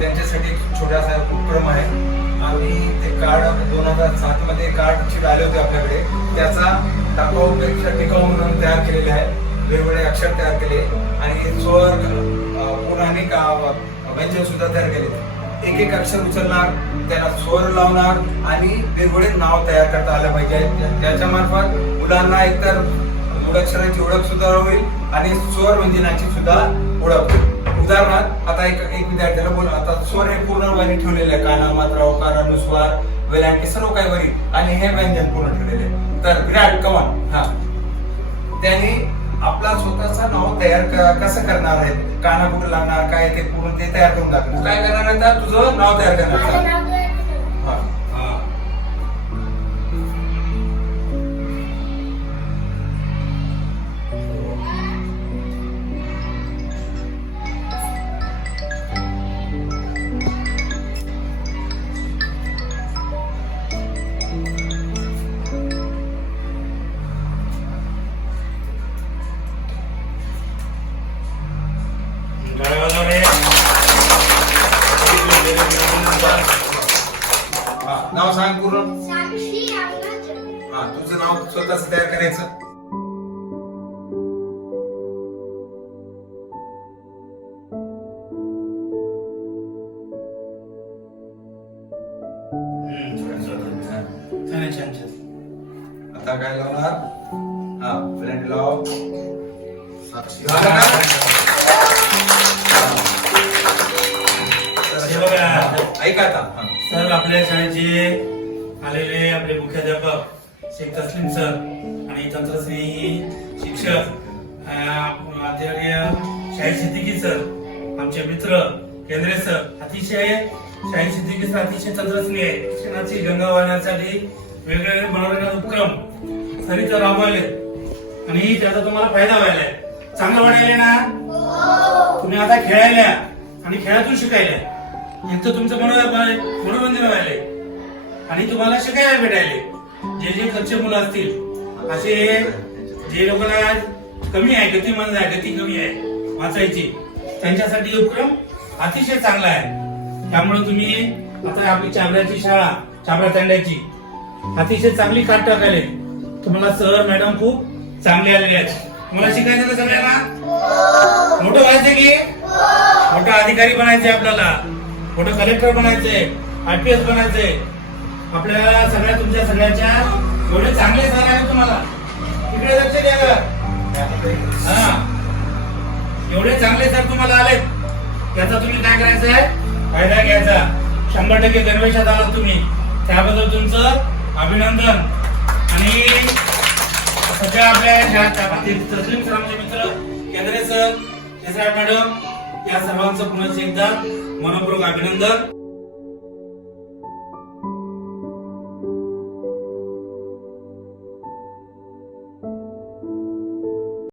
त्यांच्यासाठी छोटासा खूप उपक्रम आहे. आम्ही ते कार्ड दोन हजार सात मध्ये कार्ड शीट आले होते आपल्याकडे. त्याचा टाकाऊपेक्षा टिकाऊ म्हणून तयार केलेले आहे. वेगवेगळे अक्षर तयार केले. आणि चोर अं, पौराणिक व्यंजन सुद्धा तयार केले. एक एक अक्षर उचलणार त्याला स्वर लावणार आणि वेगवेगळे नाव तयार करता आलं पाहिजे. त्याच्या मार्फत मुलांना एकतर मूळाक्षरांची ओळख सुद्धा होईल आणि स्वर व्यंजनाची सुद्धा ओळख. आता एक एक विद्यार्थ्याला बोल आता स्वर हे पूर्ण वरी ठेवलेले आहे. काना मात्रा ओकार अनुस्वार वेलांटी सर्व काही वरी आणि हे व्यंजन पूर्ण ठेवलेले आहे. तर विराट कवन हा. त्यांनी आपला स्वतःचा नाव तयार कसं करणार आहे काना कुठं लागणार? काय ते पूर्ण ते तयार करून दाखव. काय करणार आहे तुझं नाव तयार करणार नाव सांग पूर्ण. हा तुझं नाव स्वतःच तयार करायचं. छान, छान, छान. आता काय लावणार? हा फ्रेंड लाव. ऐका आता. सर आपल्या शाळेचे आलेले आपले मुख्याध्यापक शेख तस्लीम सर आणि तंत्रस्नेही शिक्षक अं, आचार्य शाहीर सिद्दीकी सर आमचे मित्र केंद्रे सर अतिशय शाहीर सिद्दीकी सर अतिशय तंत्रस्नेही आहे. शिक्षणाची गंगा वाहण्यासाठी वेगवेगळे मनोरंजन उपक्रम सरिता राबवले. आणि त्याचा तुम्हाला फायदा व्हायलाय चांगलं वाटायला ना तुम्ही आता खेळायला आणि खेळातून शिकायला यांचं तुमचं मनोरंजन मनोरंजन व्हायलंय आणि तुम्हाला शिकायला भेटायले? जे जे कच्चे मुलं असतील असे जे लोकांना कमी आहे गती मंद आहे गती कमी आहे वाचायची त्यांच्यासाठी उपक्रम अतिशय चांगला आहे. त्यामुळे तुम्ही आता आपली चांबऱ्याची शाळा चांबऱ्या तांड्याची अतिशय चांगली काट टाकायले. तुम्हाला सर मॅडम खूप चांगले आलेले आहेत. तुम्हाला शिकायचं ना सगळ्यांना? मोठं व्हायचं की? मोठा अधिकारी बनायचे आपल्याला. मोठं कलेक्टर बनायचंय आयपीएस बनायचंय आपल्याला सगळ्या तुमच्या सगळ्याच्या एवढे चांगले सर आहेत तुम्हाला. तिकडे लक्ष द्या हा. एवढे चांगले सर तुम्हाला आलेत. त्याचा तुम्ही काय करायचं आहे फायदा घ्यायचा. शंभर टक्के गणवेशात आलात तुम्ही. त्याबद्दल तुमचं अभिनंदन. आणि सगळ्या आपल्या ह्या आमचे मित्र केंद्रे सर केसरा मॅडम या सर्वांचं पुन्हा एकदा मनपूर्वक अभिनंदन